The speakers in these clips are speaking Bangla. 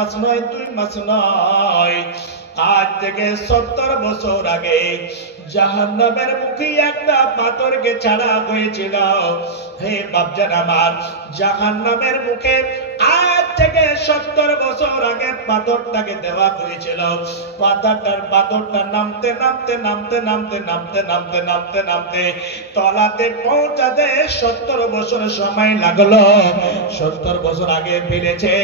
মাস নয়, 2 মাস নয়, আজ থেকে 70 বছর আগে জাহান্নামের মুখে একটা পাথরকে ছাড়া হয়েছিল। হে বাপজান আমার, জাহান্নামের মুখে আজ থেকে 70 বছর আগে পাথরটাকে দেওয়া হয়েছিল। পাথরটা নামতে নামতে নামতে নামতে নামতে নামতে নামতে নামতে তলাতে পৌঁছাতে 70 বছর সময় লাগলো। 70 বছর আগে ফিরেছে,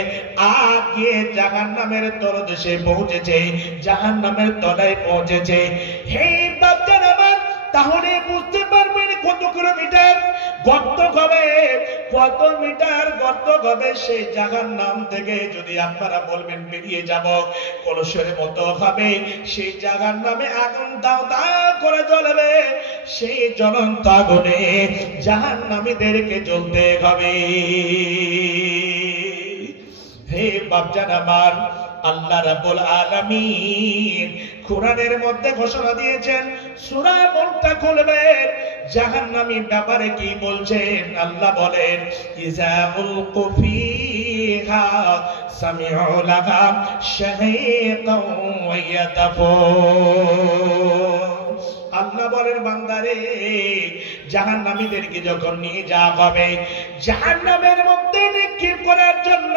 আগে জাহান্নামের তলদেশে পৌঁছেছে, জাহান্নামের তলায় পৌঁছেছে। হে বাপজান আমার, তাহলে বুঝতে পারবেন কত কিলোমিটার গর্ত হবে, কত মিটার গর্ত হবে। সেই জাহান্নাম থেকে যদি আপনারা বলবেন বেরিয়ে যাব, কলসের মতো হবে। সেই জাহান্নামে আগুন দাও দাও করে জ্বলবে, সেই জ্বলন্ত আগুনে জাহান্নামীদেরকে জ্বলতে হবে। হে বাপজান আমার, আল্লাহ রাব্বুল আলামিন কোরআনের মধ্যে ঘোষণা দিয়েছেন, সূরা মুলকটা খুলবেন, জাহান্নামীর ব্যাপারে কি বলছেন। আল্লাহ বলেন, ইযা উলকু ফিহা সামিউ লাহা শাহীকাও ওয়া ইয়াতাফুন। আল্লাহ বলেন, বান্দারে, জাহান্নামীদেরকে যখন নিয়ে যাওয়া হবে জাহান্নামের মধ্যে নিক্ষেপ করার জন্য,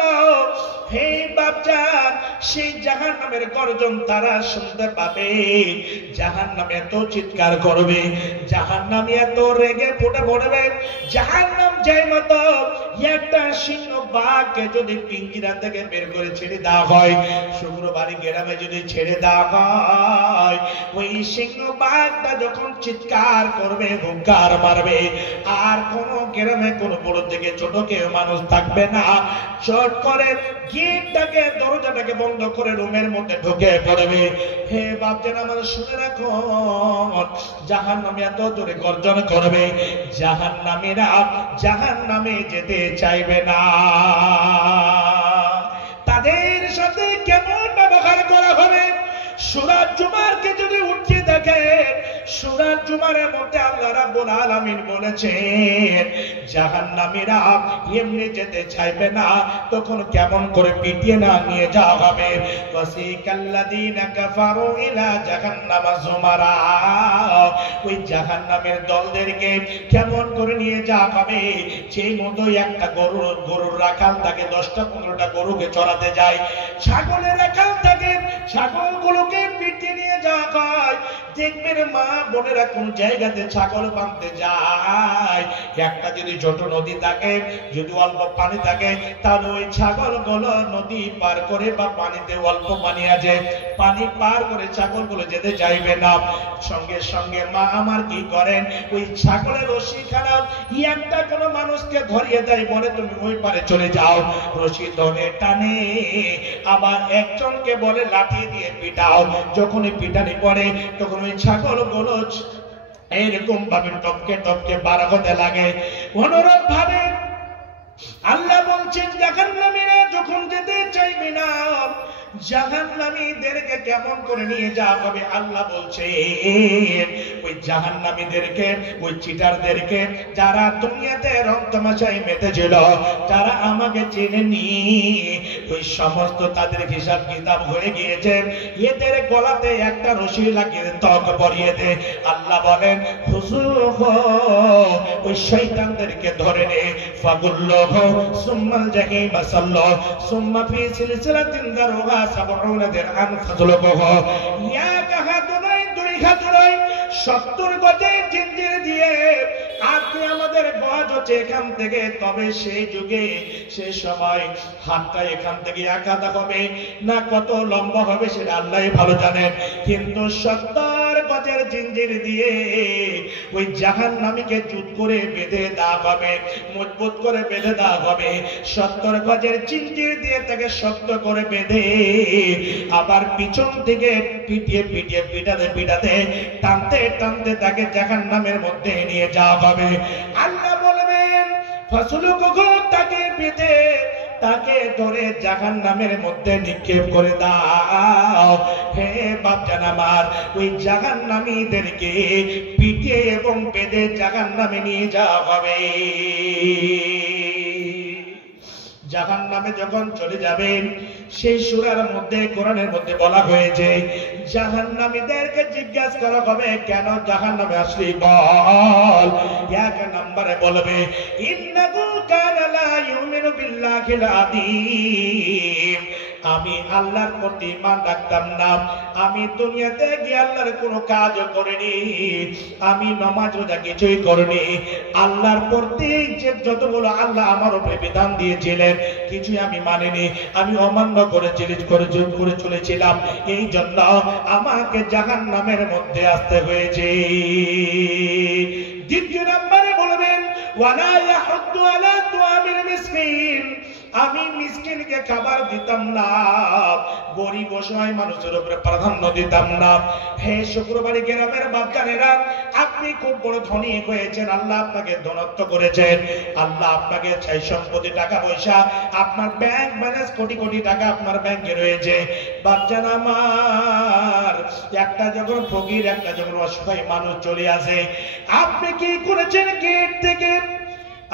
হে বাপজান, সেই জাহান্নামের গর্জন তারা শুনতে পাবে। জাহান্নাম এত চিৎকার করবে, জাহান্নামী এত রেগে ফুটে পড়বে, জাহান্নাম যেই মতো একটা সিংহ বাঘকে যদি পিঞ্জিরা থেকে বের করে ছেড়ে দেওয়া হয়, শুক্রবারে গ্রামে যদি ছেড়ে দেওয়া হয়, ওই সিংহ বাঘটা যখন চিৎকার করবে, হুঙ্কার মারবে, আর কোন গ্রামে কোন বড় থেকে ছোট কেউ মানুষ থাকবে না। চট করে গেটটাকে, দরজাটাকে বন্ধ করে রুমের মধ্যে ঢুকে পড়বে। হে বাপজান আমার, শুনে রাখো, জাহান্নামী এত জোরে গর্জন করবে, জাহান্নামীরা জাহান্নামে যেতে চাইবে না। তাদের সাথে কেমন ব্যবহার করা হবে? সূরা জুমারকে যদি উঠিয়ে দেখে, সূরা জুমারের মধ্যে আল্লাহ রাব্বুল আলামিন বলেছেন, জাহান্নামীরা এমনি যেতে চাইবে না, তখন কেমন করে পিটিয়ে না নিয়ে যাওয়া হবে। ওয়াসিকাল্লাযীনা কাফারু ইলা জাহান্নামা যুমারা, ওই জাহান্নামের দলদেরকে কেমন করে নিয়ে যাওয়া হবে, সেই মতো একটা গরুর রাখাল তাকে 10টা 15টা গরুকে চড়াতে যায়, ছাগলের রাখাল তাকে ছাগলগুলোকে পিটিয়ে নিয়ে যাওয়া হয়। দেখবেন মা বোনেরা কোন জায়গাতে ছাগল বাঁধতে যায়, একটা যদি ছোট নদী থাকে, যদি অল্প পানি থাকে, তাহলে ওই ছাগলগুলো নদী পার করে, বা পানিতে অল্প পানি আছে, পানি পার করে ছাগলগুলো যেতে চাইবে না। সঙ্গে সঙ্গে মা আমার কি করেন, ওই ছাগলের রশি খারাপ একটা কোন মানুষকে ধরিয়ে দেয়, বলে তুমি ওই পারে চলে যাও। রশি ধরে টানে, আবার একজনকে বলে লাঠি দিয়ে পিটাও। যখনই পিটানি পড়ে, তখন ওই ছাগলগুলো এরকম ভাবে টপকে টপকে বার হতে লাগে। অনুরূপ ভাবে আল্লাহ বলছেন, জাহান্নামীরা যখন যেতে চাইবে না, জাহান্নামীদেরকে কেমন করে নিয়ে যাওয়া হবে। আল্লাহ বলছেন, ওই জাহান্নামীদেরকে, ওই চিটারদেরকে, যারা দুনিয়াতে রং তামাশায় মেতেছিল, যারা আমাকে চেনেনি, ওই সমস্ত তাদের হিসাব কিতাব হয়ে গিয়েছে, এদের গলাতে একটা রশি লাগিয়ে ত্বক পরিয়ে দে। আল্লাহ বলেন, হুজুর, ওই শয়তানদেরকে ধরে নে, ফাগুল্লাহু সুম্মাল জাহিমা সাল্লাহ সুম্মা ফি সিলসিলাতিন দারুহা 70 দিরহাম ফাজলুহু, এক হাত নয়, 2 হাত নয়, 70 গজের জিঞ্জির দিয়ে। আর কি আমাদের বয়স হচ্ছে এখান থেকে, তবে সেই যুগে সে সময় হাতটা এখান থেকে 1 হাত হবে না, কত লম্বা হবে সেটা আল্লাহই ভালো জানেন। কিন্তু 70 গজের জিঞ্জির দিয়ে ওই জাহান্নামীকে চুপ করে বেঁধে দেওয়া হবে, মজবুত করে বেঁধে দেওয়া হবে। 70 গজের জিঞ্জির দিয়ে তাকে শক্ত করে বেঁধে, আবার পিছন থেকে পিটিয়ে পিটিয়ে পিটাতে পিটাতে, টানতে টানতে তাকে জাহান্নামের মধ্যে নিয়ে যাওয়া হবে। আল্লাহ বলবেন, ফাসলুকুহু, তাকে বেঁধে তাকে ধরে জাহান্নামের মধ্যে নিক্ষেপ করে দাও। হে বাপজান আমার, ওই জাহান্নামীদেরকে পিটিয়ে এবং বেঁধে জাহান্নামে নিয়ে যাওয়া হবে। জাহান্নামে যখন চলে যাবেন, সেই সূরার মধ্যে, কোরআনের মধ্যে বলা হয়েছে জাহান্নামীদেরকে জিজ্ঞাসা করা হবে কেন জাহান্নামে আসলি, বল। এক নম্বরে বলবে ইন্নাহু কানা লা ইউমিনু বিল্লাহিল আযীম, আমি আল্লাহর প্রতি ঈমান রাখতাম না, আমি দুনিয়াতে গিয়ে আল্লাহর কোনো কাজও করিনি, আমি নামাজ রোজা কিছুই করিনি, আল্লাহর প্রতি যে যতগুলো আল্লাহ আমার উপরে বিধান দিয়েছিলেন কিছুই আমি মানিনি, আমি অমান্য করে চলেছিলাম, এই জন্য আমাকে জাহান্নামের মধ্যে আসতে হয়েছে। দ্বিতীয় নম্বরে বলবেন ওয়ালা ইয়াহুদ্দু আলা তুআমিল মিসকিন, আমি মিসকিনকে খাবার দিতাম না, গরিব অসহায় মানুষের উপরে প্রাধান্য দিতাম না। হে শুক্রবারে গ্রামের বাচ্চারা, আপনি খুব বড় ধনী হয়েছেন, আল্লাহ আপনাকে ধনত্ব করেছেন, আল্লাহ আপনাকে চাই সম্পত্তি টাকা পয়সা, আপনার ব্যাংক ব্যালেন্স কোটি কোটি টাকা আপনার ব্যাংকে রয়েছে। বাচ্চারা আমার, একটা যখন ফকির একটা যখন অসহায় মানুষ চলে আসে, আপনি কি করেছেন? গেট থেকে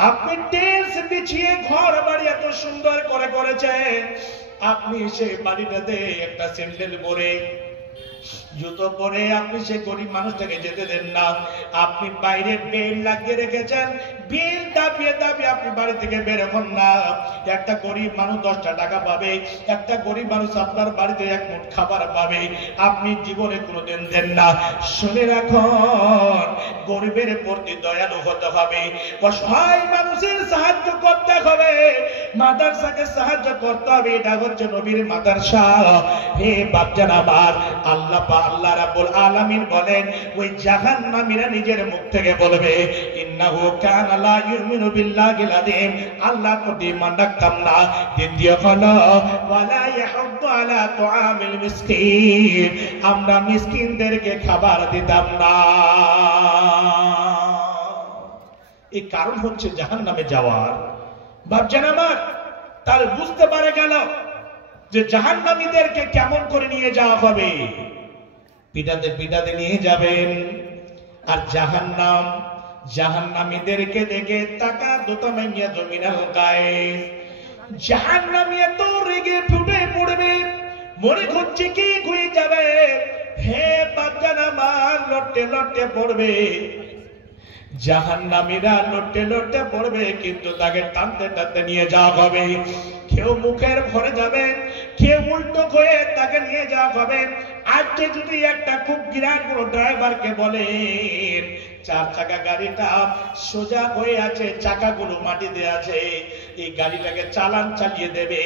আপনি টেলস বিছিয়ে ঘর বাড়ি এত সুন্দর করে করেছেন, আপনি সেই বাড়িটাতে একটা স্যান্ডেল পরে জুতো পরে আপনি সেই গরিব মানুষটাকে যেতে দেন না, আপনি বাইরে বেল লাগিয়ে রেখেছেন, বেল দাবিয়ে দাবিয়ে আপনি বাড়ি থেকে বের হন না। একটা গরিব মানুষ 10টা টাকা পাবে, একটা গরিব মানুষ আপনার বাড়িতে এক মুঠ খাবার পাবে, আপনি জীবনে কোনোদিন দেন না। শুনে রাখুন, গরিবের প্রতি দয়ালু হতে হবে, অসহায় মানুষের সাহায্য করতে হবে, মাদ্রাসাকে সাহায্য করতে হবে, এটা হচ্ছে নবীর মাদ্রাসা। হে বাচ্চারা আমার, আল্লাহ রাব্বুল আলামিন বলেন ওই জাহান্নামীরা নিজের মুখ থেকে বলবে ইন্নাহু কানা লা ইউমিনু বিল্লাহিল আযীম, আল্লাহর প্রতি ঈমান রাখতাম না। দ্বিতীয় হলো ওয়ালা ইয়াহুদ্দু আলা তুআমিল মিসকিন, আমরা মিসকিনদেরকে খাবার দিতাম না। এই কারণ হচ্ছে জাহান্নামে যাওয়ার। বাপজান আমার, তার বুঝতে পারে গেল যে জাহান্নামীদেরকে কেমন করে নিয়ে যাওয়া হবে, পিটাতে পিটাতে নিয়ে যাবেন। আর জাহান্নামীদেরকে দেখে তাকা দুতামাইয়া জমিনাল গায়ে, জাহান্নামী এত রেগে ফুটে পড়বে, মনে হচ্ছে কি হয়ে যাবে। হে বাচ্চান আমার, লটে লটে পড়বে, জাহান্নামীরা লটে লটে পড়বে, কিন্তু তাকে টানতে টানতে নিয়ে যাওয়া হবে। কেউ মুখের ভরে যাবে, কেউ উল্টো হয়ে তাকে নিয়ে যাওয়া হবে। আজকে যদি একটা খুব বিরাট বড় ড্রাইভারকে বলেন 4 চাকা গাড়িটা সোজা হয়ে আছে, চাকাগুলো মাটিতে আছে, এই গাড়িটাকে চালিয়ে দেবে।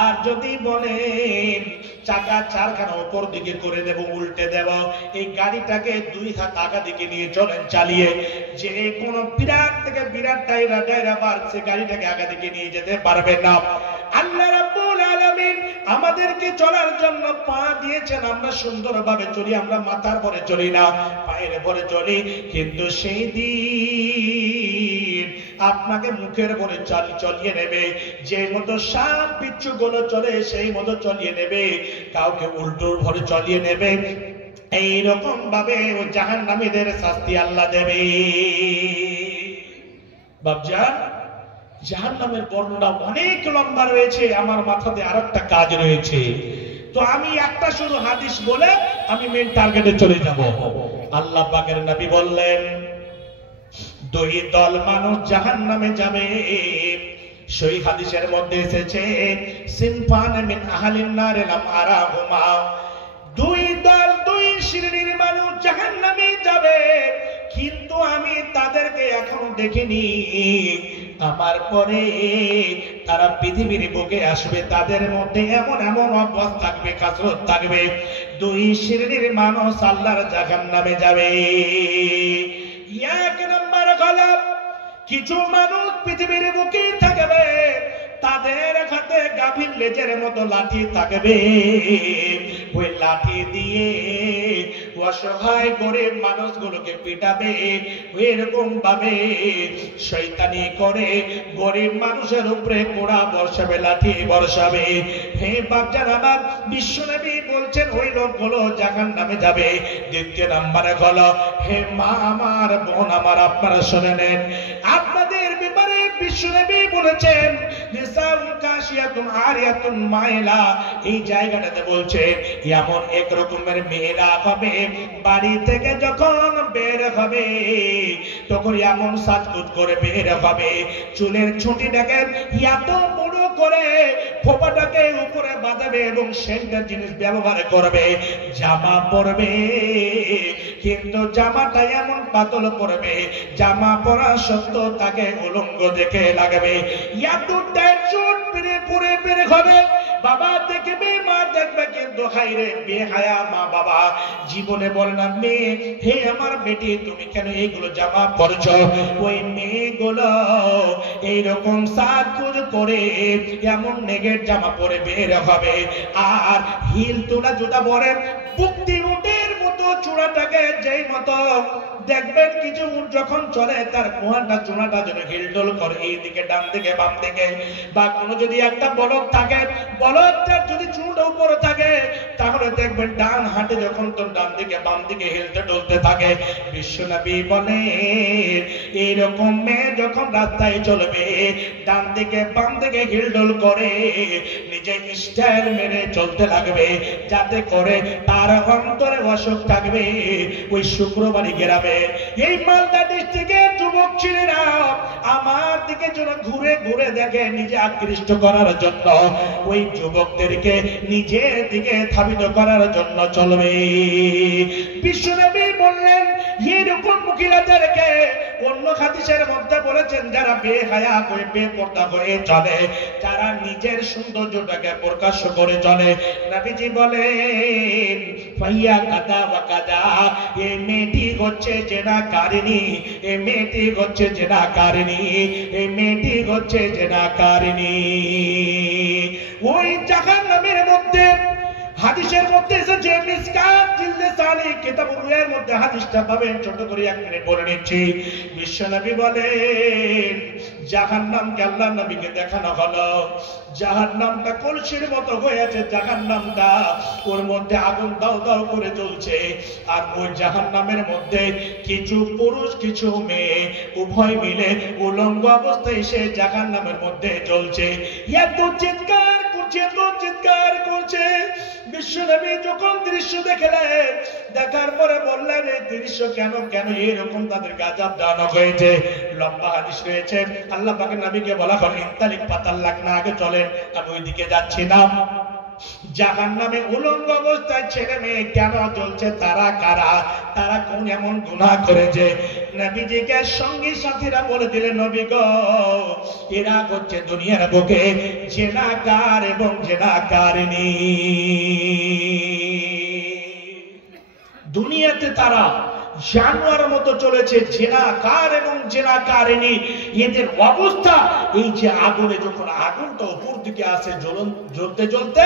আর যদি বলেন চাকা 4খানা উপর দিকে করে দেব, উল্টে দেব, এই গাড়িটাকে 2 হাত আগা দিকে নিয়ে চলেন চালিয়ে, যে কোনো বিরাট থেকে বিরাট ড্রাইভার সে গাড়িটাকে আগা দিকে নিয়ে যেতে পারবে না। আল্লাহ রাব্বুল আলামিন আমাদেরকে চলার জন্য পা দিয়েছেন, আমরা সুন্দরভাবে চলি, আমরা মাথার পরে চলি না, পায়ের পরে চলি। কিন্তু সেই দিন আপনাকে মুখের পরে চালিয়ে নেবে, যে মতো সাপ বিচ্ছু গুলো চলে সেই মতো চলিয়ে নেবে, কাউকে উল্টোর ভরে চলিয়ে নেবে। এইরকম ভাবে জাহান্নামীদের শাস্তি আল্লাহ দেবে। বাপজান, জাহান্নামের বর্ণনা অনেক লম্বা রয়েছে, আমার মাথাতে আরেকটা কাজ রয়েছে, তো আমি একটা শুধু হাদিস বলে আমি মেন টার্গেটে চলে যাব। আল্লাহ পাকের নবী বললেন 2 দল মানুষ জাহান্নামে যাবে। সেই হাদিসের মধ্যে এসেছে সিনফান মিন আহলিন নার লাম আরাহুমা, 2 দল 2 শ্রেণীর মানুষ জাহান্নামে যাবে, কিন্তু আমি তাদেরকে এখনো দেখিনি। আমার পরে তারা পৃথিবীর বুকে আসবে, তাদের মধ্যে এমন এমন অভ্যাস থাকবে, কাসরত থাকবে, 2 শ্রেণীর মানুষ আল্লাহর জাহান্নামে যাবে। 1 নম্বর হলো কিছু মানুষ পৃথিবীর বুকে থাকবে, তাদের হাতে গাভীর লেজের মতো লাঠি থাকবে, ওই লাঠি দিয়ে অসহায় গরিব মানুষগুলোকে পিটাবে, এরকম ভাবে শয়তানি করে গরিব মানুষের উপরে কোড়া বর্ষাবে, লাঠি বর্ষাবে। হে বাচ্চারা আমার, বিশ্বনবী বলছেন ওই লোকগুলো জাহান্নামে যাবে। 2 নম্বরে হলো, হে মা আমার, বোন আমার, আপনারা শুনে নেন, আপনাদের ব্যাপারে বিশ্বনবী বলেছেন নিসাউকা কাশিয়াতুন আরিয়াতুন মাইলা, এই জায়গাটাতে বলছে এমন এক রকমের মেয়েরা হবে বাড়ি থেকে যখন বের হবে তখন এমন সাজগুজ করে বের হবে, চুলের ছুটিটাকে এত বড় করে খোপাটাকে উপরে বাঁধাবে এবং সেন্টার জিনিস ব্যবহার করবে, জামা পরবে কিন্তু জামাটা এমন পাতল পরবে জামা পরা সত্ত্বেও তাকে উলঙ্গ দেখে লাগবে, এত টেনশন পুরে বের হবে। বাবা দেখবে মা দেখবে কিন্তু হাইরে বেহায়া মা বাবা জীবনে বলে না মেয়ে হে আমার বেটি তুমি কেন এইগুলো জামা পরছো, ওই মেয়েগুলো এইরকম সাজগুজ করে এমন নেগের জামা পরে বের হবে আর হিল তোলা জুতা পরে বুকটি উটের মতো চূড়াটাকে যেই মতো দেখবেন কিছু উট যখন চলে তার কোহাটা চূড়াটা যেন হিলডোল করে এইদিকে ডান দিকে বাম দিকে, বা কোনো যদি একটা বলদ থাকে বলদটার যদি চূড়া উপরে থাকে তাহলে দেখবেন ডান হাতে যখন তোর ডান দিকে বাম দিকে হিলতে ডলতে থাকে। বিশ্বনবী বলে এইরকম মেয়ে যখন রাস্তায় চলবে ডান দিকে বাম দিকে হিলডোল করে নিজে স্টাইল মেরে চলতে লাগবে যাতে করে তার অন্তরে অসুখ থাকবে। ওই শুক্রবারই গ্রামে এই মালদা ডিস্ট্রিক্টের যুবক ছেলেরা আমার দিকে যেন ঘুরে ঘুরে দেখে নিজে আকৃষ্ট করার জন্য, ওই যুবকদেরকে নিজের দিকে ধাবিত করার জন্য চলবে। বিশ্বনবী বললেন এরকম মহিলাদেরকে অন্য হাদিসের মধ্যে বলেছেন যারা বেহায়া হয়ে বেপরদা হয়ে চলে, যারা নিজের সৌন্দর্যটাকে প্রকাশ করে চলে। নবীজি বলেন ফাইয়া কাদা ওয়া কাদা, এই মেয়েটি হচ্ছে জেনাকারিনী, এই মেয়েটি হচ্ছে জেনাকারিনী, এই মেয়েটি হচ্ছে জেনাকারিনী। ওই জাহান্নামের মধ্যে হাদিসের মধ্যে এসেছে মিসকাত জিলদে সালি কিতাবুর রুয়ার মধ্যে হাদিসটা পাবেন, ছোট করে এক মিনিট বলে নিচ্ছি। বিশ্বনবী বলেন জাহান্নামকে আল্লাহ নবীকে দেখানো হলো, জাহান্নামটা কলসির মতো হয়েছে, জাহান্নামটা ওর মধ্যে আগুন দাও দাও করে জ্বলছে আর ওই জাহান্নামের মধ্যে কিছু পুরুষ কিছু মেয়ে উভয় মিলে উলঙ্গ অবস্থায় সে জাহান্নামের মধ্যে জ্বলছে, এত চিৎকার করছে এত চিৎকার করছে। বিশ্বনবী যখন দৃশ্য দেখলেন দেখার পরে বললেন এই দৃশ্য কেন কেন এরকম তাদেরকে আযাব দেওয়া হয়েছে। লম্বা হাদিস রয়েছে, আল্লাহ পাকের নবীকে বলা হল ইনতালিক পাতাল্লাক না আগে চলেন আমি ওইদিকে যাচ্ছি না। জাহান্নামে উলঙ্গ অবস্থায় ছেলে মেয়ে কেন চলছে, তারা কারা, তারা কোন এমন গুনাহ করেছে? নবীজিকে সঙ্গী সাথীরা বলে দিলেন নবী গো এরা হচ্ছে দুনিয়ার বুকে জিনাকার এবং জিনাকারিনী। দুনিয়াতে তারা জানোয়ারের মতো চলেছে, জিনাকার এবং জিনাকারিনী। এদের অবস্থা এই যে আগুনে যখন আগুনটা উপর দিকে আসে জ্বলতে জ্বলতে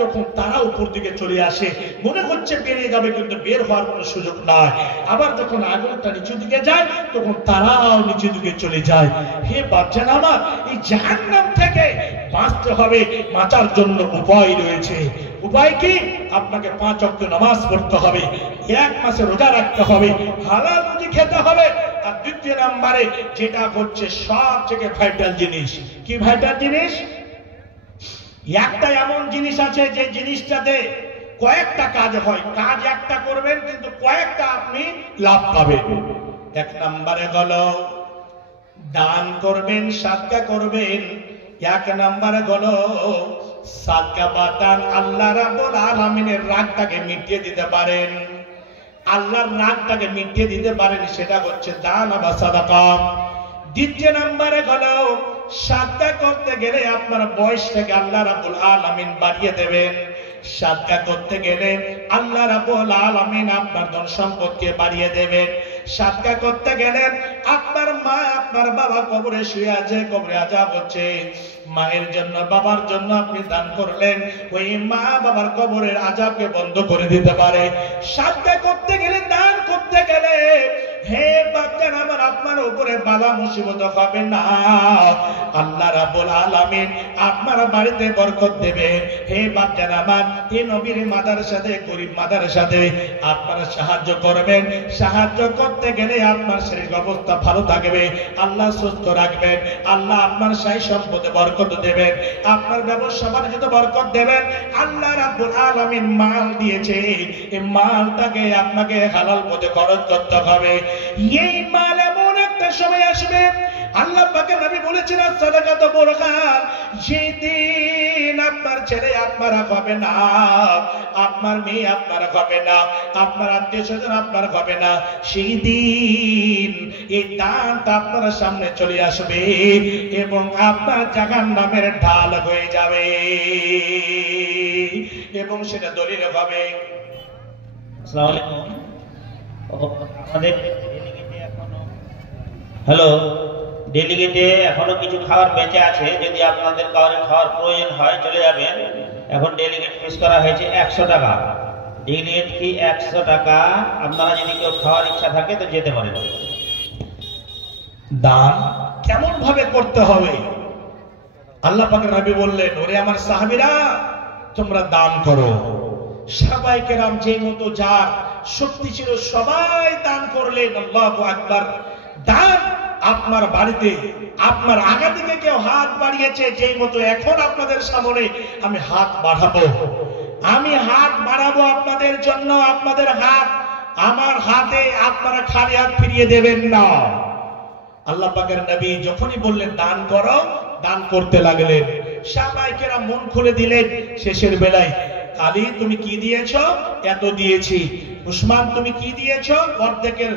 তখন তারা উপর দিকে চলে আসে, মনে হচ্ছে বেরিয়ে যাবে কিন্তু বের হওয়ার কোনো সুযোগ নাই। আবার যখন আগুনটা নিচু দিকে যায় তখন তারাও নিচু দিকে চলে যায়। হে বাচ্চারা আমার, এই জাহান্নাম থেকে বাঁচতে হবে, বাঁচার জন্য উপায় রয়েছে। উপায় কি? আপনাকে 5 ওয়াক্ত নামাজ পড়তে হবে, 1 মাসে রোজা রাখতে হবে, হালাল রুজি খেতে হবে। আর দ্বিতীয় নম্বরে যেটা হচ্ছে সবথেকে ভাইটাল জিনিস, কি ভাইটাল জিনিস? একটা এমন জিনিস আছে যে জিনিসটাতে কয়েকটা কাজ হয়, কাজ একটা করবেন কিন্তু কয়েকটা আপনি লাভ পাবেন। 1 নম্বরে হলো দান করবেন, সাদকা করবেন। 1 নম্বরে হলো সাদকা বা দান আল্লাহ রাব্বুল আলামিনের রাগটাকে মিটিয়ে দিতে পারেন, আল্লাহর রাগটাকে মিটিয়ে দিতে পারেন, সেটা হচ্ছে দান বা সাদাকা। দ্বিতীয় নম্বরে হলো সাদকা করতে গেলে আপনার বয়সটাকে আল্লাহ রাব্বুল আলামিন বাড়িয়ে দেবেন। সাদকা করতে গেলে আল্লাহ রাব্বুল আলামিন আপনার ধন সম্পদকে বাড়িয়ে দেবেন। সাদকা করতে গেলে আপনার মা আপনার বাবা কবরে শুয়ে আছে, কবরে আযাব হচ্ছে, মায়ের জন্য বাবার জন্য আপনি দান করলেন, ওই মা বাবার কবরের আযাবকে বন্ধ করে দিতে পারে। সাদকা করতে গেলে দান করতে গেলে হে বাচ্চান আমার আপনার উপরে বালা মুসিবত হবে না। আল্লাহ রাব্বুল আলামিন আপনার বাড়িতে বরকত দেবে। হে বাচ্চান আমার, এই নবীর মাদ্রাসাতে, গরিব মাদ্রাসাতে আপনারা সাহায্য করবেন। সাহায্য করতে গেলে আপনার শরীর অবস্থা ভালো থাকবে, আল্লাহ সুস্থ রাখবেন, আল্লাহ আপনার সাই সম্পদে বরকত দেবেন, আপনার ব্যবসা বাণিজ্যে বরকত দেবেন। আল্লাহ রাব্বুল আলামিন মাল দিয়েছে, এই মালটাকে আপনাকে হালাল পথে খরচ করতে হবে। এই মাল এমন একটা সময় আসবে, আল্লাহ পাকের নবী বলেছেন সাদাকাত বুরহান, যেদিন আপনার ছেলে আপনারা হবে না, আপনার মেয়ে আপনারা হবে না, আপনার আত্মীয় স্বজন আপনার হবে না, সেই দিন এই দানটা আপনার সামনে চলে আসবে এবং আপনার জাহান্নামের ঢাল হয়ে যাবে এবং সেটা দলিল হবে। আসসালামু আলাইকুম। আমাদের ডেলিগেটে এখনো ডেলিগেটে এখনো কিছু খাবার বেঁচে আছে, যদি আপনাদের কারোর খাওয়ার প্রয়োজন হয় চলে যাবেন। এখন ডেলিগেট ফিস করা হয়েছে 100 টাকা। ডেলিগেট কি 100 টাকা। আপনারা যদি কেউ খাওয়ার ইচ্ছা থাকে তো যেতে পারেন। দান কেমন ভাবে করতে হবে? আল্লাহ পাকের নবী বললেন, ওরে আমার সাহাবীরা তোমরা দান করো। সাহাবায়ে কেরাম যেই মতো যার শক্তি ছিল সবাই দান করলেন। আল্লাহু আকবার। দান আপনার বাড়িতে আপনার আগা থেকে কেউ হাত বাড়িয়েছে যেই মতো, এখন আপনাদের সামনে আমি হাত বাড়াবো, আমি হাত বাড়াবো আপনাদের জন্য। আপনাদের হাত আমার হাতে, আপনারা খালি হাত ফিরিয়ে দেবেন না। আল্লাহ পাকের নবী যখনই বললেন দান করো, দান করতে লাগলেন। সাহাবায়ে কেরাম মন খুলে দিলেন। শেষের বেলায়, আলী তুমি কি দিয়েছো? এত দিয়েছি। উসমান তুমি কি দিয়েছো? অর্ধেকের,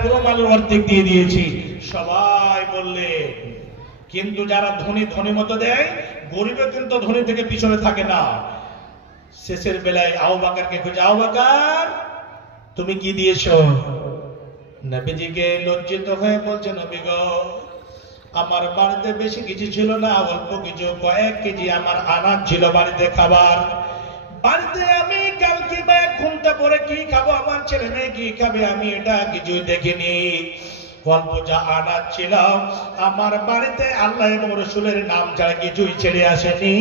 পুরো মালের অর্ধেক দিয়ে দিয়েছি। সবাই বললে, কিন্তু যারা ধনী ধনী মতো দেয়, গরিবও কিন্তু ধনী থেকে পিছনে থাকে না। শেষের বেলায় আবু বকরকে খুঁজে, আবু বকর তুমি কি দিয়েছো? নবীজিকে লজ্জিত হয়ে বলছে, নবী গো আমার বাড়িতে বেশি কিছু ছিল না, অল্প কিছু, কয়েক কেজি আমার আনাজ ছিল বাড়িতে খাবার। বাড়িতে আমি কালকে বা ঘুমটা পরে কি খাবো, আমার ছেলে মেয়ে কি খাবে, আমি এটা কিছুই দেখিনি। অল্প যা আনাজ ছিল আমার বাড়িতে আল্লাহ এবং রাসূলের নাম ছাড়া কিছুই ছেড়ে আসেনি।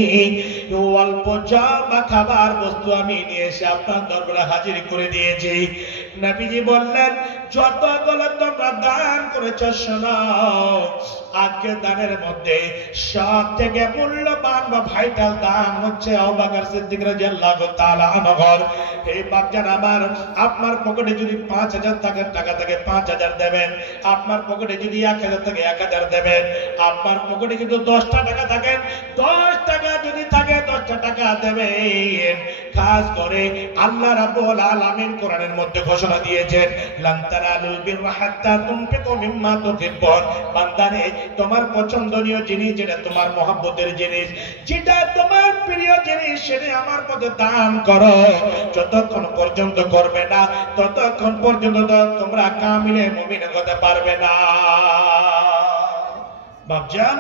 অল্প যা বা খাবার বস্তু আমি নিয়ে এসে আপনার দরবারে হাজির করে দিয়েছি। নবীজি বললেন, যতগুলো তোমরা দান করেছ শোনাও, আজকে দানের মধ্যে সব থেকে মূল্যবান বা ভাইটাল দান হচ্ছে আবু বকর সিদ্দিক রাদিয়াল্লাহু তাআলা আনহু। এই বাপজান আমার, আপনার পকেটে যদি 5000 টাকা থাকে 5000 দেবেন, আপনার পকেটে যদি 1000 থাকে 1000 দেবেন, আপনার পকেটে যদি 10টা টাকা থাকে 10 টাকা যদি থাকে 10টা টাকা দেবেন। খাস করে আল্লাহ রাব্বুল আলামিন কোরআনের মধ্যে ঘোষণা দিয়েছেন, লান তানালুল বিররা হাত্তা তুনফিকু মিম্মা তুহিব্বুন। বান্দারে তোমার পছন্দনীয় জিনিস, যেটা তোমার মহব্বতের জিনিস, যেটা তোমার প্রিয় জিনিস, সেটা আমার পথে দান করো। যতক্ষণ পর্যন্ত করবে না ততক্ষণ পর্যন্ত তোমরা কামিলে মুমিন হতে পারবে না। বাপজান,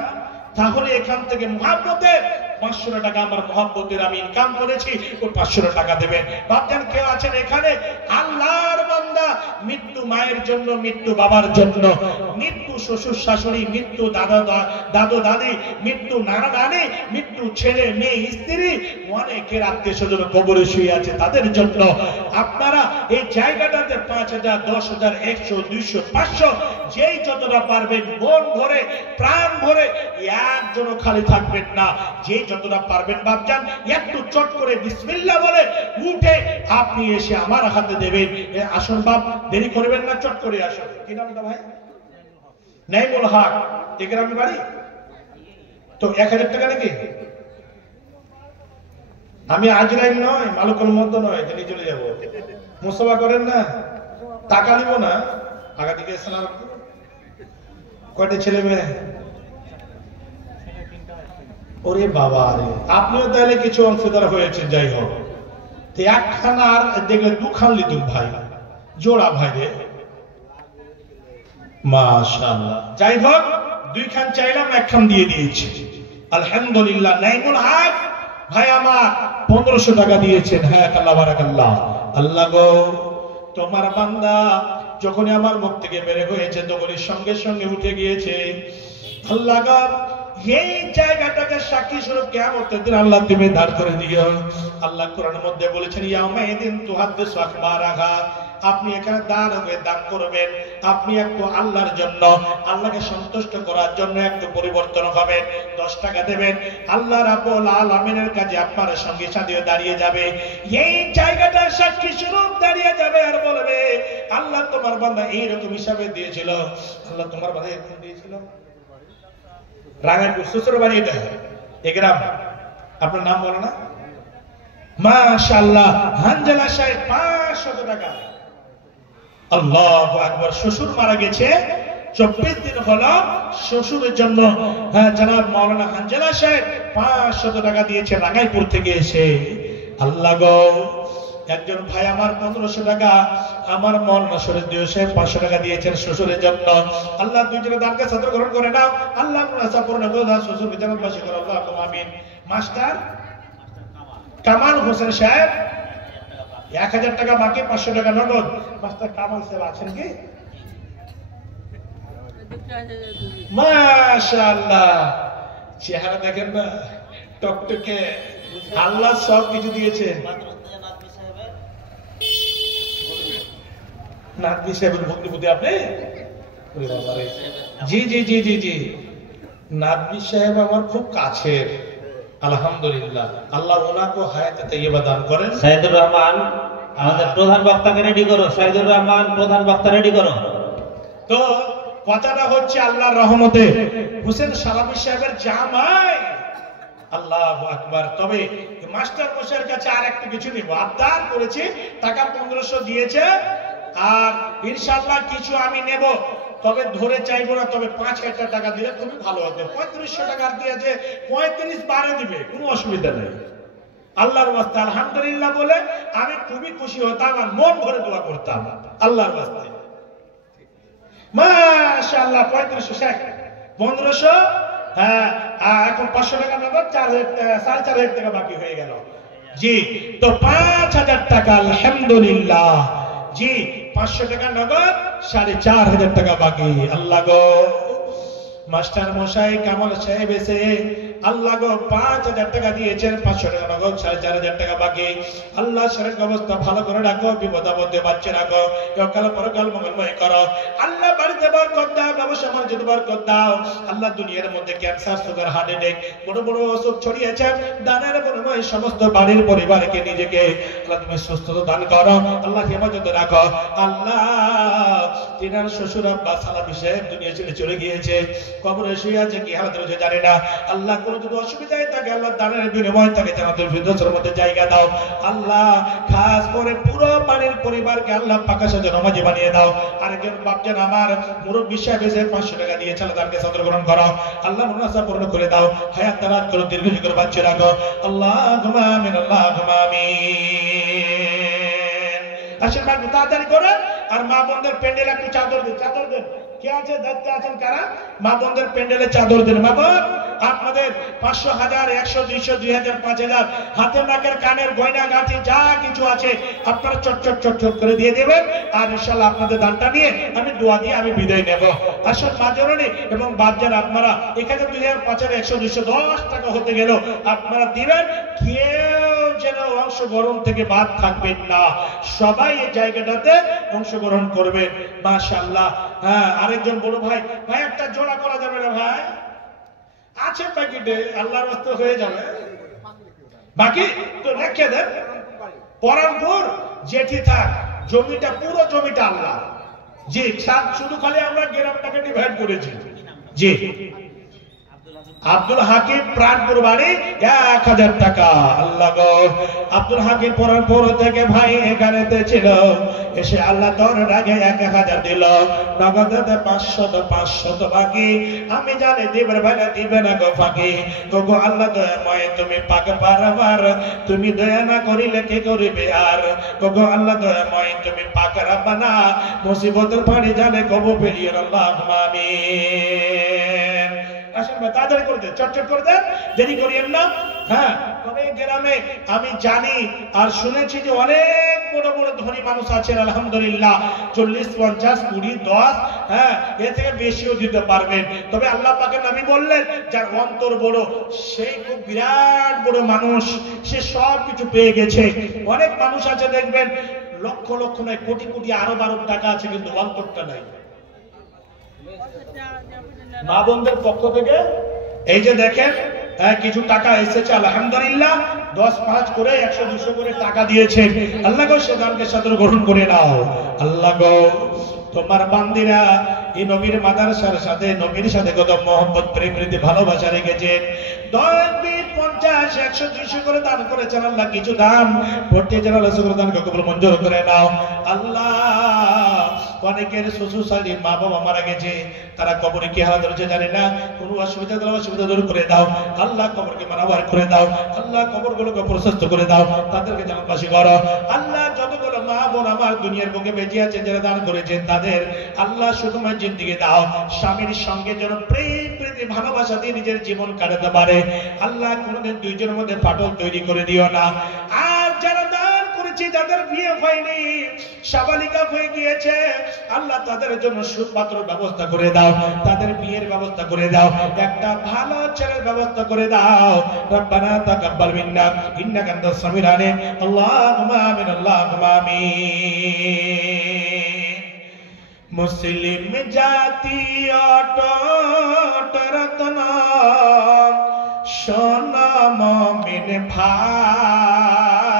তাহলে এখান থেকে মহব্বতের 500 টাকা আমার মহব্বতের আমি ইনকাম করেছি, ওই 500 টাকা দেবেন। বাপজান কেউ আছেন এখানে আল্লাহর বান্দা, মৃত্যু মায়ের জন্য, মৃত্যু বাবার জন্য, মৃত্যু শ্বশুর শাশুড়ি, মৃত্যু দাদু দাদি, মৃত্যু নানা নানি, মৃত্যু ছেলে মেয়ে স্ত্রী, অনেকের আত্মীয় স্বজন কবরে শুয়ে আছে, তাদের জন্য আপনারা এই জায়গাটাতে 5000, 10000, 100, 200, 500 যেই যতটা পারবেন মন ভরে প্রাণ ভরে, একজনও খালি থাকবেন না। যেই যতটা পারবেন বাপজান একটু চট করে বিসমিল্লাহ বলে উঠে আপনি এসে আমার হাতে দেবেন। আসুন বাপ, দেরি করবেন না, চট করে আসুন। কি নামটা ভাই? নাইমুল হক। এই গ্রামের বাড়ি তো 1000 টাকা নাকি? আমি আজরাইল নয়, মালুকুল মত নয়, দিল্লি চলে যাবো। মুসাফা করেন না, টাকা নিব না। আগা দিকে সালাম। কয়টা ছেলে মেয়ে? ওরে বাবা রে, আপনিও তাহলে কিছু অংশীদার হয়েছে। যাই হোক, একখানা আর দেখলে দুখান লিতুক ভাই, জোড়া ভাই রে, মাশাআল্লাহ। যাই হোক, 2 খান চাইলাম, 1 খান দিয়ে দিয়েছি, আলহামদুলিল্লাহ। নাইমুল হক ভাই আমার 1500 টাকা দিয়েছেন। হ্যাঁ, আল্লাহ বারাকাল্লাহ। আল্লাহ গো, তোমার বান্দা যখনই আমার মুখ থেকে বের হয়েছে তখনই সঙ্গে সঙ্গে উঠে গিয়েছে। আল্লাহ গো, এই জায়গাটাকে সাক্ষী স্বরূপ কিয়ামতের দিন আল্লাহ তুমি দাঁড় করে দিও। আল্লাহ কোরআনের মধ্যে বলেছেন, ইয়াউমাইদিন তুহাদ্দিসু আখবারাহা, আপনি এখানে দান হবে, দান করবেন, আপনি একটু আল্লাহর জন্য, আল্লাহকে সন্তুষ্ট করার জন্য একটু পরিবর্তন হবেন, 10 টাকা দেবেন, আল্লাহ রাব্বুল আলামিনের কাছে আপনার সঙ্গে সাথে দাঁড়িয়ে যাবে। এই জায়গাটা সাক্ষী স্বরূপ দাঁড়িয়ে যাবে আর বলবে, আল্লাহ তোমার বান্দা এইরকম হিসাবে দিয়েছিল, আল্লাহ তোমার বান্দা এরকম দিয়েছিল। রাঙাপুর শ্বশুর বাড়ি এটা, এ গ্রাম, আপনার নাম বলো না? মাশাআল্লাহ, হানজালা সাহেব 500 টাকা। আল্লাহু আকবার। শ্বশুর মারা গেছে, 24 দিন হলো শ্বশুরের জন্য জনাব মাওলানা হানজালা সাহেব 500 টাকা দিয়েছে রাঙাইপুর থেকে এসে। আল্লাহ গো, একজন ভাই আমার 1500 টাকা, আমার মাওলানা শরীফ সাহেব 500 টাকা দিয়েছেন শ্বশুরের জন্য। আল্লাহ দুইজনের দানকে সদর গ্রহণ করে নাও, আল্লাহ মুনাসা পূর্ণ করে দাও, শ্বশুর বিজানত বাসী করে আল্লাহ আমিন। মাস্টার কামাল হোসেন সাহেব 1000 টাকা বাকি, 500 টাকা নগদ। মাস্টার কামাল সাহেব আছেন কি? মাশাআল্লাহ, চেহারা দেখেন না, টকটকে, আল্লাহ সব কিছু দিয়েছে। নাদবি সাহেবের ভগ্নিপতি আপনি? জি জি জি জি জি, নাদবি সাহেব আমার খুব কাছের, আলহামদুলিল্লাহ, আল্লাহ ওনাকে হায়াতে তাইয়্যিবা দান করেন। সাইদুর রহমান, আমাদের প্রধান বক্তাকে রেডি করো। সাইদুর রহমান, প্রধান বক্তা রেডি করো। তো কথাটা হচ্ছে আল্লাহর রহমতে হোসেন সালামী সাহেবের জামাই। আল্লাহু আকবার। তবে মাস্টার মশাইয়ের কাছে আর একটু কিছু নিব, আবদার করেছি, টাকা 1500 দিয়েছে, আর ইনশাআল্লাহ কিছু আমি নেব, তবে ধরে চাইবো না, তবে 5000 টাকা দিলে খুবই ভালো হতো। 3500 টাকা দিয়েছে, 35 বারে দিবে, কোনো অসুবিধা নেই। আল্লাহর ওয়াস্তে আলহামদুলিল্লাহ বলে আমি খুবই খুশি হতাম আর মন ভরে দোয়া করতাম আল্লাহর ওয়াস্তে। মাশাআল্লাহ, 3500 1500, এখন 500 টাকা নগদ, 4500 টাকা বাকি হয়ে গেল। জি, তো 5000 টাকা আলহামদুলিল্লাহ। জি, 500 টাকা নগদ, 4500 টাকা বাকি। আল্লাহ গো, মাস্টার মশাই কামাল সাহেব এসে আল্লাহ গো 5000 টাকা দিয়েছেন, 500 টাকা নগদ, 4500 টাকা বাকি। আল্লাহ শরীর অবস্থা ভালো করে রাখো, বিপদ আপদে বাঁচিয়ে রাখো, কাল পরকাল মঙ্গলময় করো। আল্লাহ বাড়িতে বরকত দাও, ব্যবসা বাণিজ্যে বরকত দাও। আল্লাহ দুনিয়ার মধ্যে ক্যান্সার, সুগার, হার্ট অ্যাটাক, বড় বড় অসুখ ছড়িয়েছে, দানের বিনিময়ে সমস্ত বাড়ির পরিবারকে নিজেকে আল্লাহ তুমি সুস্থতা দান করো, আল্লাহ হেফাজতে রাখো। আল্লাহ তিনার শ্বশুর আব্বা সালামী সাহেব দুনিয়া ছেড়ে চলে গিয়েছে, কবরে শুয়ে আছে, কি হালাতে রয়েছে জানি না। আল্লাহ কোনো যদি অসুবিধায় থাকে, আল্লাহ দানের বিনিময়ে তাকে জান্নাতুল ফিরদাউসের মধ্যে জায়গা দাও। আল্লাহ খাস করে পুরো বাড়ির পরিবারকে আল্লাহ পাকা সাজা নামাজি বানিয়ে দাও। আরেকজন বাপজান আমার মুরব্বি সাহেব এসে 500 টাকা দিয়েছে, আল্লাহ তাকে সদর গ্রহণ করো, আল্লাহ মুনাসা পূর্ণ করে দাও, হায়াত দারাজ করো, দীর্ঘজীবী করে বাঁচিয়ে রাখো। আল্লাহুম্মা আমিন, আল্লাহুম্মা আমিন। আশীর্বাদ তাড়াতাড়ি করে, আর মা বোনদের প্যান্ডেল একটু চাদর দেন, চাদর দেন। কে আছে দায়িত্বে আছেন কারা? মা বোনদের প্যান্ডেলে চাদর দেন। মা বোন আপনাদের 500, 1000, 100, 200, 2000, 5000 হাতের নাকের কানের গয়না গাঁঠি যা কিছু আছে আপনারা চট করে দিয়ে দেবেন, আর ইনশাআল্লাহ আপনাদের দানটা নিয়ে আমি দোয়া দিয়ে আমি বিদায় নেব। আসল মা জননী এবং বাপজান আপনারা এখানে 2000, 5000, 100, 200, 10 টাকা হতে গেল আপনারা দিবেন। কেউ যেন অংশগ্রহণ থেকে বাদ থাকবেন না, সবাই এই জায়গাটাতে অংশগ্রহণ করবেন। মাশাআল্লাহ। হ্যাঁ, আরেকজন বড় ভাই, ভাই একটা জোড়া করা যাবে না ভাই? আছে প্যাকেটে, আল্লাহর রাস্তা হয়ে যাবে, বাকি তো রেখে দেন। পরামপুর জেঠি থাক, জমিটা পুরো জমিটা আল্লাহ। জি, শুধু খালি আমরা গ্রামটাকে ডিভাইড করেছি। জি, আব্দুল হাকিম প্রাণপুর বাড়ি 1000 টাকা। আল্লাহ গো, আব্দুল হাকিম পরানপুর থেকে ভাই এখানেতে ছিল, এসে আল্লাহ তোর আগে 1000 দিল, নগদে 500 বাকি। আমি জানি দিবের বেলা দিবে না গো ফাঁকি। গো আল্লাহ দয়াময় তুমি পাক পারবার, তুমি দয়া না করিলে কে করিবে আর। গো আল্লাহ দয়াময় তুমি পাক রাব্বানা, মুসিবতের পানি জানে কবু পেরিয়ে। আল্লাহুম্মা আমিন। আসেন ভাই তাড়াতাড়ি করে দেন, চটচট করে দেন, দেরি করিয়েন না। হ্যাঁ, তবে গ্রামে আমি জানি আর শুনেছি যে অনেক বড় বড় ধনী মানুষ আছেন আলহামদুলিল্লাহ, 40, 50, 20, 10, হ্যাঁ এর থেকে বেশিও দিতে পারবেন। তবে আল্লাহ পাকের নবী বললেন যার অন্তর বড় সেই খুব বিরাট বড় মানুষ, সে সব কিছু পেয়ে গেছে। অনেক মানুষ আছে দেখবেন লক্ষ লক্ষ নয়, কোটি কোটি আরব আরব টাকা আছে, কিন্তু অন্তরটা নাই। মা বোনদের পক্ষ থেকে এই যে দেখেন কিছু টাকা এসেছে আলহামদুলিল্লাহ, 10, 5 করে 100, 200 করে টাকা দিয়েছেন। আল্লাহ গো সে দানকে সাদর গ্রহণ করে নাও। আল্লাহ গো তোমার বান্দিরা এই নবীর মাদ্রাসার সাথে নবীর সাথে কত মহব্বত প্রেম প্রীতি ভালোবাসা রেখেছেন। 10, 20, 50, 100, 200 করে দান করেছেন। আল্লাহ কিছু দান করতে যেন আল্লাহ দানকে কবুল মঞ্জুর করে নাও। আল্লাহ অনেকের শ্বশুরশালী মা বাবা মারা গেছে, তারা কবরে কি হালাত রয়েছে জানে না, কোনো অসুবিধা দিলে অসুবিধা দূর করে দাও। আল্লাহ কবরকে মানাবার করে দাও। আল্লাহ কবরগুলোকে প্রশস্ত করে দাও, তাদেরকে জান্নাতবাসী করো। আল্লাহ যতগুলো মা বোন আমার দুনিয়ার বুকে বেঁচে আছে যারা দান করেছেন তাদের আল্লাহ সুখময় জিন্দেগি দাও। স্বামীর সঙ্গে যেন প্রেম প্রীতি ভালোবাসা দিয়ে নিজের জীবন কাটাতে পারে। আল্লাহ কোনোদিন দুইজনের মধ্যে ফাটল তৈরি করে দিও না। আর যারা দান করেছে যাদের বিয়ে হয়নি, সাবালিকা হয়ে গিয়েছে, আল্লাহ তাদের জন্য সুপাত্র ব্যবস্থা করে দাও, তাদের বিয়ের ব্যবস্থা করে দাও, একটা ভালো ছেলের ব্যবস্থা করে দাও। রব্বানা তাকাব্বাল মিন্না ইন্নাকা আনতাস সামিউল আলিম। আল্লাহুম্মা আমিন, আল্লাহুম্মা আমিন। মুসলিম জাতি অটুট রত্ন সোনা মুমিন ভাই,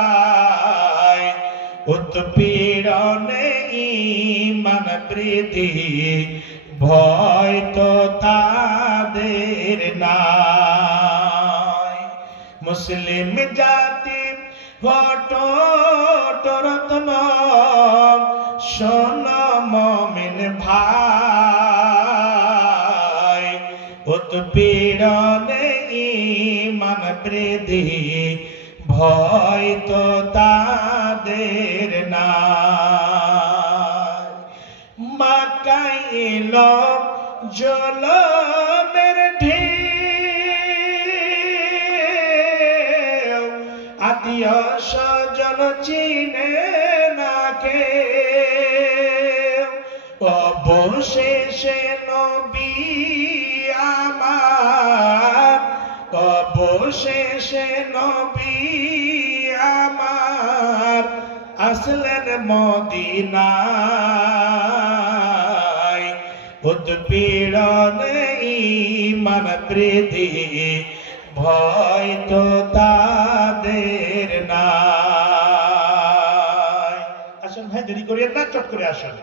উৎপীড়নে ঈমান বৃদ্ধি ভয় তো তাদের নাই। মুসলিম জাতি অটুট রত্ন সোনা মুমিন ভাই, উৎপীড়নে ঈমান বৃদ্ধি ভয় তো তাদের নাই। মাকায় এলো জলমের ঢেউ, আত্মীয় স্বজন চিনে না কেউ, অবশেষে নবী আমার, অবশেষে নবী আমার আসলেন মদিনায়। উৎপীড়নে ঈমান বৃদ্ধি ভয় তো তাদের নাই। আসেন ভাই দেরি করিয়েন না, চট করে আসেন।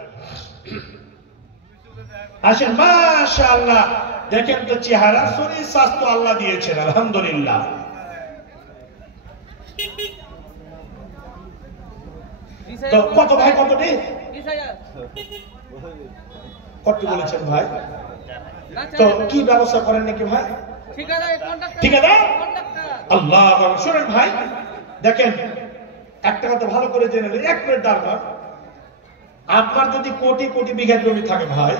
আসেন মাশাআল্লাহ, দেখেন তো চেহারা শরীর স্বাস্থ্য আল্লাহ দিয়েছেন আলহামদুলিল্লাহ। তো কত ভাই, কতটি কত বলেছেন ভাই? তো কি ব্যবস্থা করেন নাকি ভাই? ঠিক আছে আল্লাহ। শোনেন ভাই, দেখেন একটা কথা ভালো করে জেনে নেন, 1 মিনিট দাঁড়ান। আপনার যদি কোটি কোটি বিঘা জমি থাকে ভাই,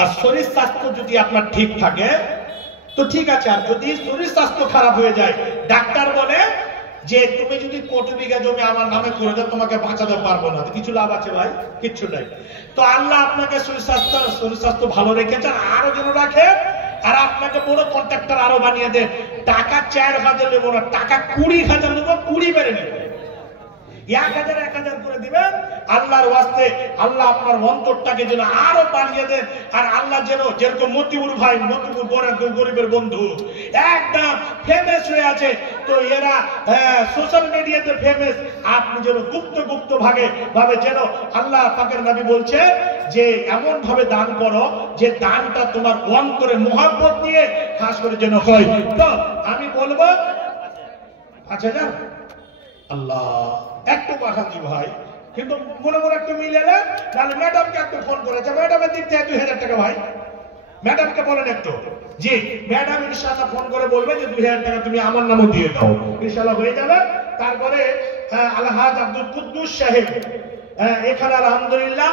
আর শরীর স্বাস্থ্য যদি আপনার ঠিক থাকে তো ঠিক আছে। আর যদি শরীর স্বাস্থ্য খারাপ হয়ে যায়, ডাক্তার বলে যে তুমি যদি কোটি বিঘা জমি আমার নামে করে দাও তোমাকে বাঁচাতে পারবো না, কিছু লাভ আছে ভাই? কিচ্ছু নাই। তো আল্লাহ আপনাকে শরীর স্বাস্থ্য ভালো রেখেছেন, আরো যেন রাখে। আর আপনাকে বড় কন্ট্রাক্টর আরো বানিয়ে দেন। টাকা 4000 নেবো না, টাকা 20,000 নেবো, 20 বেড়ে নেবো, 1000 1000 করে দিবেন আল্লাহর ওয়াস্তে। আল্লাহ আপনার অন্তরটাকে যেন আরো বাড়িয়ে দেন। আর আল্লাহ যেন যেরকম মতিউর ভাই, মতিউর বড় গরিবের বন্ধু একদম ফেমাস হয়ে আছে, তো এরা সোশ্যাল মিডিয়াতে ফেমাস। আপনি যেন গুপ্ত ভাবে যেন আল্লাহ পাকের নবী বলছে যে এমন ভাবে দান করো যে দানটা তোমার অন্তরে মোহাব্বত নিয়ে খাস করে যেন হয়। তো আমি বলবো 5000 আল্লাহ একটু পাঠাচ্ছি ভাই, কিন্তু মনে একটু মিলে না, তাহলে ম্যাডামকে একটু ফোন করেছে, ম্যাডামের দিক থেকে 2000 টাকা ভাই। ম্যাডামকে বলেন একটু, জি ম্যাডাম ইনশাআল্লাহ ফোন করে বলবে যে 2000 টাকা তুমি আমার নামে দিয়ে দাও, ইনশাআল্লাহ হয়ে যাবে। তারপরে আলহাজ আব্দুল কুদ্দুস সাহেব এখানে আলহামদুলিল্লাহ